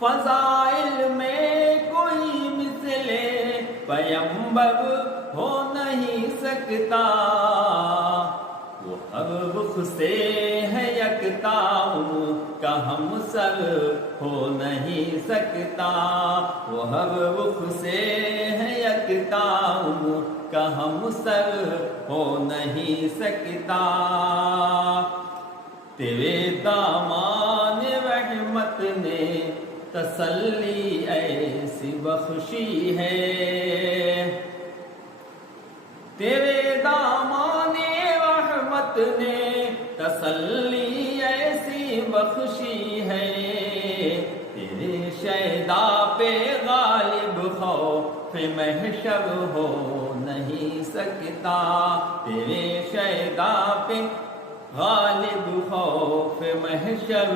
فضائل میں کوئی مثل پیمبر ہو نہیں سکتا، وہ ہر رخ سے ہے یکتا، ان کا ہم سر ہو نہیں سکتا، وہ ہر رخ سے ہے یکتا، ان کا ہم سر ہو نہیں سکتا۔ تیرے دامان رحمت نے تسلی ایسی بخشی ہے، تیرے دامان رحمت نے تسلی ایسی بخشی ہے، تیرے شیدا پہ غالب خوف محشر ہو نہیں سکتا، تیرے شیدا پہ غالب خوف محشر